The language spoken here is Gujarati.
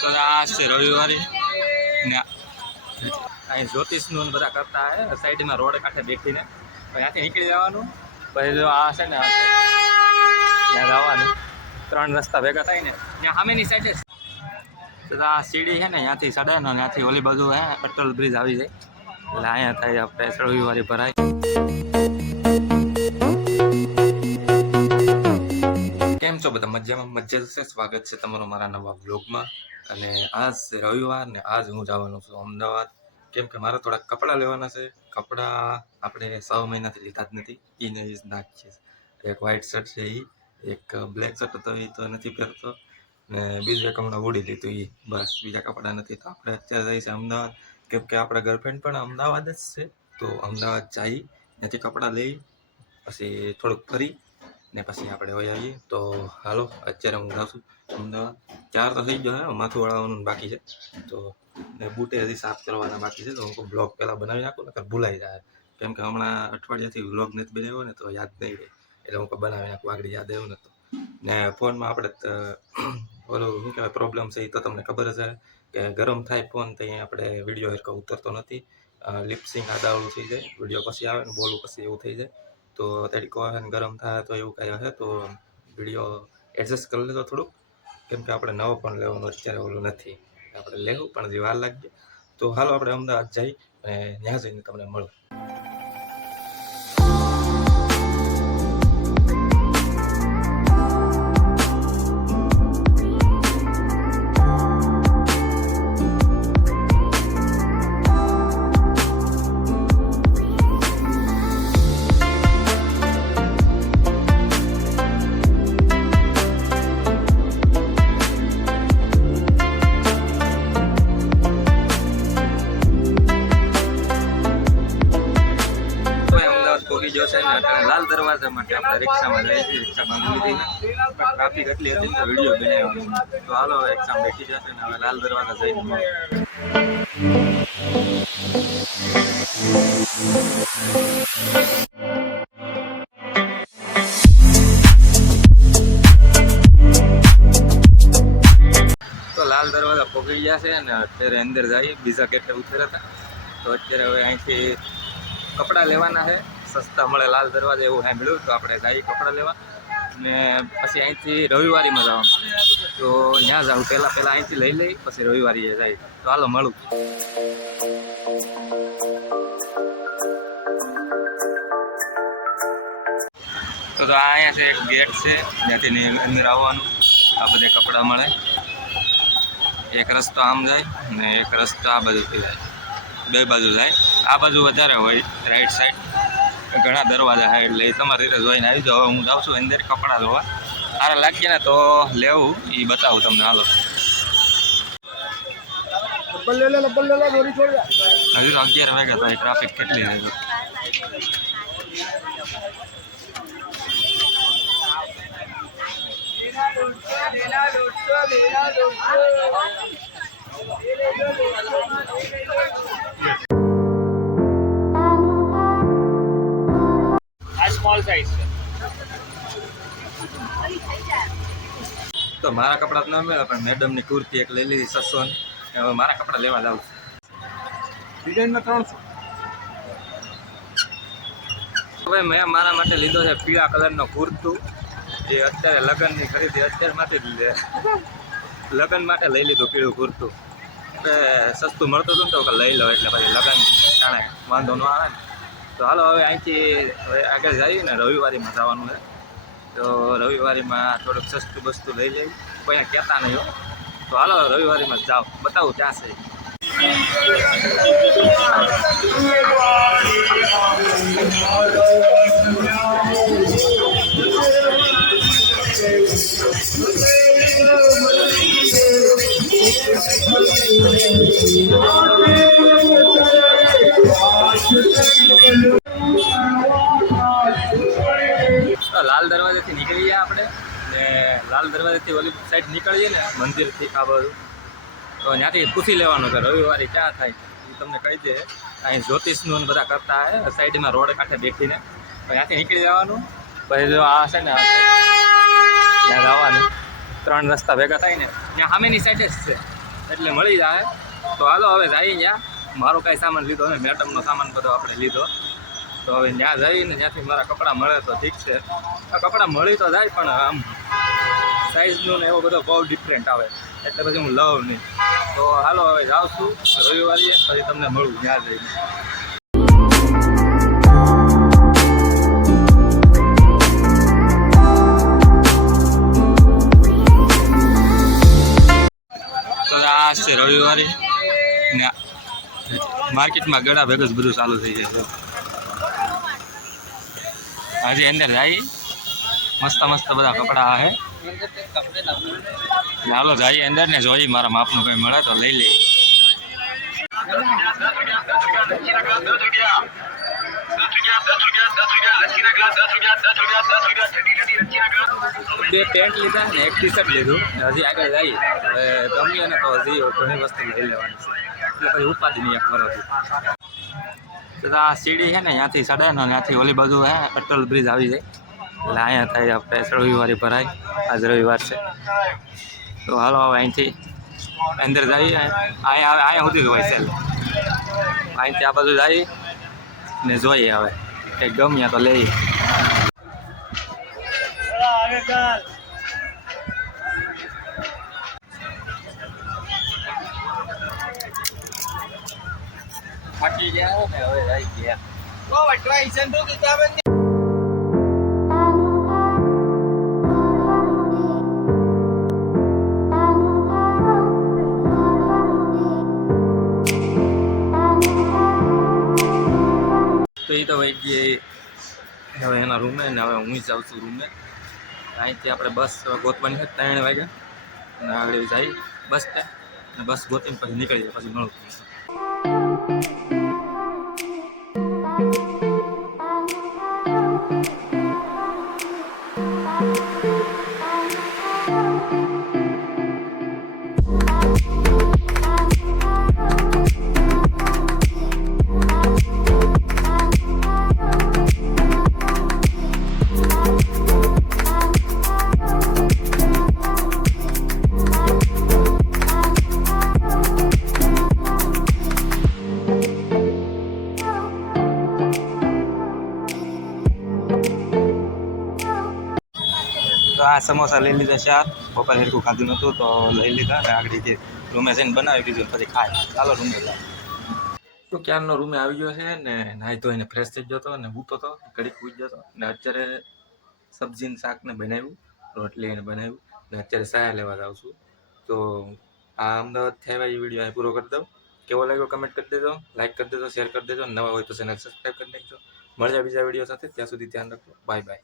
તો આ છે રવિવારે. ને અહીં જ્યોતિષનું બધા કરતા હે. સાઈડમાં રોડ કાંઠે બેઠીને. ત્યાંથી નીકળી જવાનું. પછી જો આ છે ને ત્યાં જવાનું. ત્રણ રસ્તા ભેગા થાય ને ત્યાં સામેની સાઈડે આ સીડી છે ને, ત્યાંથી ચડે ને ત્યાંથી ઓલી બાજુ હે અટલ બ્રિજ આવી જાય. એટલે અહીંયા થાય આપણે રવિવારે ભરાય. કેમ છો બધા? મજામાં? મજા છે. સ્વાગત છે તમારું મારા નવા બ્લોગમાં અને આજ રવિવાર ને આજ હું જવાનો છું અમદાવાદ. કેમ કે મારે થોડાક કપડાં લેવાના છે. કપડાં આપણે છ મહિનાથી લીધા જ નથી. એને જ નાખીએ છે. એક વ્હાઇટ શર્ટ છે એ એક બ્લેક શર્ટ હતો એ તો નથી પહેરતો. ને બીજું એક હમણાં ઉડી લીધું એ બસ, બીજા કપડાં નથી. તો આપણે અત્યારે જઈએ છીએ અમદાવાદ. કેમ કે આપણા ગર્લફ્રેન્ડ પણ અમદાવાદ જ છે. તો અમદાવાદ જઈ ત્યાંથી કપડાં લઈ, પછી થોડુંક ફરી ને પછી આપણે હોય આવીએ. તો હાલો, અત્યારે હું જાઉં છું અમદાવાદ. ચાર તો થઈ ગયો હે, માથું વળાવવાનું બાકી છે. તો ને બૂટે હજી સાફ કરવાના બાકી છે, તો હું બ્લોગ પહેલાં બનાવી નાખું ને ભૂલાઈ જાય. કેમ કે હમણાં અઠવાડિયાથી વ્લોગ નથી બનાવ્યો ને, તો યાદ નહીં રહે. એટલે હું બનાવી નાખું, આગળ યાદ આવ્યું ને તો ને ફોનમાં આપણે ઓલું શું કહેવાય પ્રોબ્લેમ છે એ તો તમને ખબર છે કે ગરમ થાય ફોન તો અહીંયા આપણે વીડિયો હરકો ઉતરતો નથી. લિપસિંગ આડાવડું થઈ જાય વીડિયો પછી આવે ને બોલવું પછી એવું થઈ જાય. તો તડકો આવે ગરમ થાય તો એવું કાંઈ હશે તો વીડિયો એડજસ્ટ કરી લેજો થોડુંક. કેમ કે આપણે નવો પણ લેવાનો અત્યારે ઓલું નથી. આપણે લેવું પણ હજી વાર લાગી તો હાલો આપણે અમદાવાદ જઈ અને ત્યાં જઈને તમને મળું. અમદાવાદ જોશે ને અત્યારે લાલ દરવાજા માટે આપણે રિક્ષામાં જઈએ છીએ રિક્ષા બાંધી લીધી ટ્રાફિક એટલી હતી તો વીડિયો બનાવ્યો તો હાલો હવે એક્ઝામ બેઠી જશે ને હવે લાલ દરવાજા જઈને લાલ દરવાજા પકડી ગયા છે અને અત્યારે અંદર જઈએ, બીજા કેટલે ઉતર્યા હતા. તો અત્યારે હવે અહીંથી કપડાં લેવાના છે. સસ્તા મળે લાલ દરવાજા એવું સાંભળ્યું તો આપણે જઈએ કપડાં લેવા ને પછી અહીંથી રવિવારીમાં જવાનું. તો ત્યાં જાઉં. પહેલાં પહેલાં અહીંથી લઈ લઈ, પછી રવિવારીએ જાય. તો હાલો, મળું. તો તો અહીંયા છે એક ગેટ છે. ત્યાંથી અંદર આવવાનું. આ બધે કપડાં મળે. એક રસ્તો આમ જાય ને એક રસ્તો આ બાજુથી જાય. બે બાજુ જાય. આ બાજુ વધારે હોય રાઈટ સાઈડ ઘણા દરવાજા હા એટલે તમારે રીતે જોઈને આવી જાઓ. હવે હું જાઉં છું અંદર કપડાં જોવા સારા લાગીએ ને તો લેવું એ બતાવું તમને. હાલો. હજુ તો અગિયાર વાગ્યા તો ટ્રાફિક કેટલી છે આ સ્મોલ સાઈઝ છે. તો મારા કપડાં તો ના મળ્યા પણ મેડમની કુર્તી એક લઈ લીધી સસો હવે મારા કપડાં લેવા લાવું છું. ડિઝાઇનમાં ત્રણસો હવે મેં મારા માટે લીધો છે પીળા કલરનો કુર્તું. જે અત્યારે લગ્નની ખરીદી અત્યારમાંથી જ લે લગ્ન માટે લઈ લીધું પીળું કુર્તું. એટલે સસ્તું મળતું હતું ને તો લઈ લો એટલે પછી લગ્ન જાણે વાંધો ન આવે ને. તો હાલો, હવે અહીંથી હવે આગળ જઈએ ને, રવિવારીમાં જવાનું છે. તો રવિવારીમાં થોડુંક સસ્તું બસ્તું લઈ લઈ કોઈ કહેતા નહીં તો હાલો, રવિવારીમાં જાઓ. બતાવું ક્યાં છે. તો લાલ દરવાજાથી નીકળીએ આપણે. ને લાલ દરવાજાથી ઓલી સાઈડ નીકળીએ ને મંદિરથી આ બધું તો ત્યાંથી પૂછી લેવાનું કે રવિવારે ક્યાં થાય. એ તમને કહી દે. અહીં જ્યોતિષનું બધા કરતા હે. સાઈડમાં રોડ કાંઠે બેઠીને. ત્યાંથી નીકળી જવાનું. પછી જો આ છે ને ત્યાં જવાનું. ત્રણ રસ્તા ભેગા થાય ને ત્યાં સામેની સાઈડ જ છે. એટલે મળી જાય. તો હાલો, હવે જઈએ ત્યાં. મારો કાંઈ સામાન લીધો ને મેડમનો સામાન બધો આપણે લીધો. તો હવે ત્યાં જઈને ત્યાંથી મારા કપડાં મળે તો ઠીક છે. કપડાં મળી તો જાય પણ આમ સાઇઝનું ને એવો બધો બહુ ડિફરન્ટ આવે. એટલે પછી હું લઉં નહીં. તો હાલો હવે જાઉં છું. રવિવારે પછી તમને મળું ત્યાં જઈને. આ છે રવિવારે. ને માર્કેટમાં ગળા ભેગું જ બધું ચાલુ થઈ જાય છે. હજી અંદર જાય મસ્ત મસ્ત બધા કપડા હે. ચાલો જઈએ અંદર ને જોઈએ મારા માપનું કંઈ મળે તો લઈ લઈએ. બે પેન્ટ લીધા ને એક ટી શર્ટ લીધું હજી આગળ જઈએ. હવે ગમી તો હજી ઘણી વસ્તુ લઈ લેવાની છે. એટલે પછી ઉપાધિ નહીં એક વરસથી. તો આ સીડી છે ને, ત્યાંથી ચડે ને ત્યાંથી ઓલી બાજુ હે અટલ બ્રિજ આવી જાય. એટલે અહીંયા થાય આપણે રવિવારે ભરાય, આજ રવિવાર છે. તો હાલો હવે અહીંથી અંદર જઈએ અહીંયા અહીંયા સુધી હોય સેલ અહીંથી આ બાજુ જઈએ ને જોઈએ હવે. કંઈક ગમ્યા તો લઈએ. થાકી ગયા. ને હવે જઈ ગયા તો એ તો હવે ગઈ હવે એના રૂમે ને હવે હું જાઉં છું રૂમે અહીંથી આપણે બસ ગોતવાની છે ત્રણ વાગે. અને આગળ જાય બસ અને બસ ગોતીને પછી નીકળી જાય પછી મળું આ સમોસા લઈ લીધા ચાર બપોર હેરકું ખાધું નહોતું તો લઈ લીધા અને આગળ રૂમે જઈને બનાવી દીધું પછી ખાય. ચાલો રૂમે લાવ તો ક્યારનો રૂમે આવી ગયો છે ને નાહી ધોઈને ફ્રેશ થઈ હતો ને ઊતો હતો ઘડીક પૂજ ગયો ને અત્યારે સબ્જીને શાકને બનાવ્યું, રોટલી ને બનાવ્યું ને અત્યારે સાયા લેવા જાઉં છું. તો આ અમદાવાદ થયા એ વીડિયો અહીં પૂરો કરી દઉં. કેવો લાગ્યો કમેન્ટ કરી દેજો લાઈક કરી દેજો શેર કરી દેજો. નવા હોય તો ચેનલ સબસ્ક્રાઈબ કરી નાખજો. મળ્યા બીજા વીડિયો સાથે, ત્યાં સુધી ધ્યાન રાખજો. Bye bye